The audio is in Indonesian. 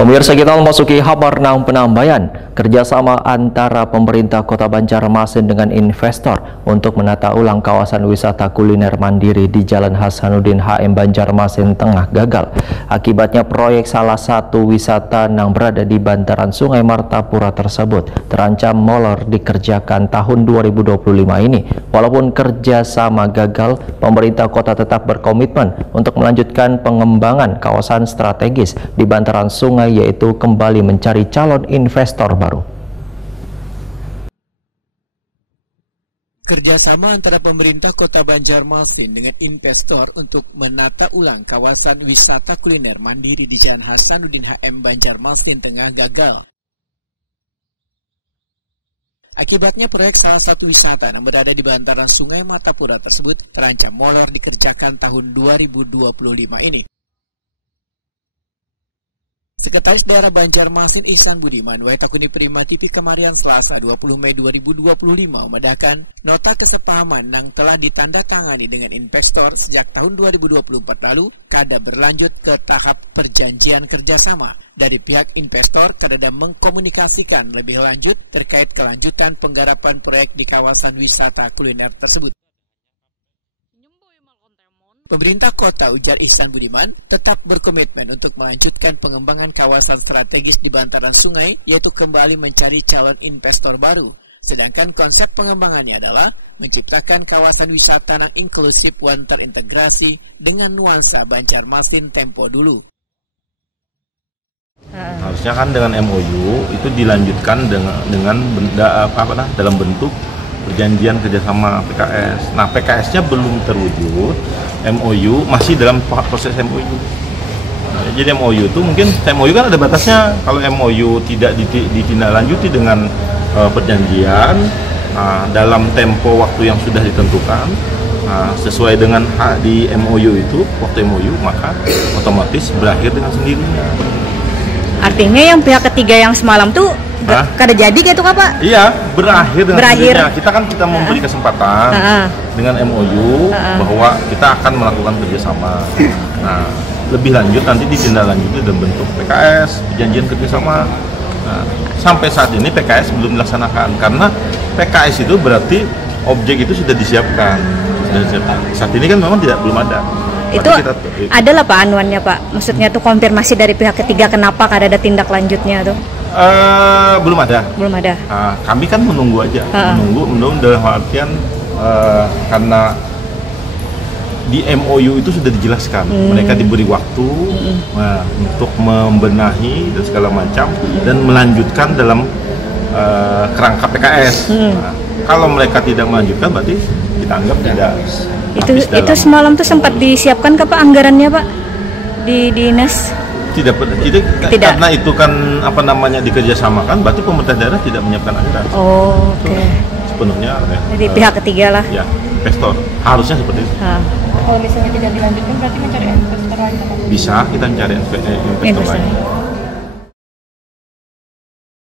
Pemirsa, kita memasuki kabar penambahan kerjasama antara pemerintah Kota Banjarmasin dengan investor untuk menata ulang kawasan wisata kuliner mandiri di Jalan Hasanuddin HM Banjarmasin tengah gagal. Akibatnya proyek salah satu wisata yang berada di bantaran Sungai Martapura tersebut terancam molor dikerjakan tahun 2025 ini. Walaupun kerjasama gagal, pemerintah kota tetap berkomitmen untuk melanjutkan pengembangan kawasan strategis di bantaran sungai, yaitu kembali mencari calon investor baru. Kerjasama antara pemerintah Kota Banjarmasin dengan investor untuk menata ulang kawasan wisata kuliner mandiri di Jalan Hasanuddin HM Banjarmasin tengah gagal. Akibatnya proyek salah satu wisata yang berada di bantaran Sungai Martapura tersebut terancam molor dikerjakan tahun 2025 ini. Sekretaris Daerah Banjarmasin Ihsan Budiman Waitakuni Prima TV kemarin Selasa 20 Mei 2025 memedahkan nota kesepahaman yang telah ditandatangani dengan investor sejak tahun 2024 lalu kada berlanjut ke tahap perjanjian kerjasama. Dari pihak investor kada mengkomunikasikan lebih lanjut terkait kelanjutan penggarapan proyek di kawasan wisata kuliner tersebut. Pemerintah kota, ujar Ihsan Budiman, tetap berkomitmen untuk melanjutkan pengembangan kawasan strategis di bantaran sungai, yaitu kembali mencari calon investor baru. Sedangkan konsep pengembangannya adalah menciptakan kawasan wisata yang inklusif dan terintegrasi dengan nuansa Banjarmasin tempo dulu. Harusnya kan dengan MOU itu dilanjutkan dengan dalam bentuk perjanjian kerjasama PKS. Nah, PKS-nya belum terwujud, MOU masih dalam proses MOU. Nah, jadi MOU itu mungkin MOU kan ada batasnya. Kalau MOU tidak ditindaklanjuti dengan perjanjian dalam tempo waktu yang sudah ditentukan, sesuai dengan di MOU itu, waktu MOU, maka otomatis berakhir dengan sendirinya. Artinya yang pihak ketiga yang semalam tuh kada jadi gitu Kak, Pak? Iya, berakhir dengan sendirinya. Kita memberi kesempatan dengan MOU bahwa kita akan melakukan kerjasama. Nah, lebih lanjut nanti ditindaklanjuti dalam bentuk PKS, perjanjian kerjasama. Nah, sampai saat ini PKS belum dilaksanakan karena PKS itu berarti objek itu sudah disiapkan. Saat ini kan memang belum ada. Itu adalah Pak anuannya Pak, maksudnya tuh konfirmasi dari pihak ketiga kenapa kada ada tindak lanjutnya tuh? Belum ada. Kami kan menunggu aja, menunggu dalam artian karena di MOU itu sudah dijelaskan, mereka diberi waktu untuk membenahi dan segala macam dan melanjutkan dalam kerangka PKS. Kalau mereka tidak melanjutkan berarti kita anggap tidak. Itu semalam tuh sempat disiapkan ke Pak anggarannya Pak di dinas? Tidak. Karena itu kan dikerjasamakan, berarti pemerintah daerah tidak menyiapkan anggaran. Oh, oke. Sepenuhnya jadi pihak ketiga lah. Ya, investor harusnya seperti itu. Kalau misalnya tidak dilanjutkan berarti mencari investor lain Pak? Bisa kita mencari investor lain.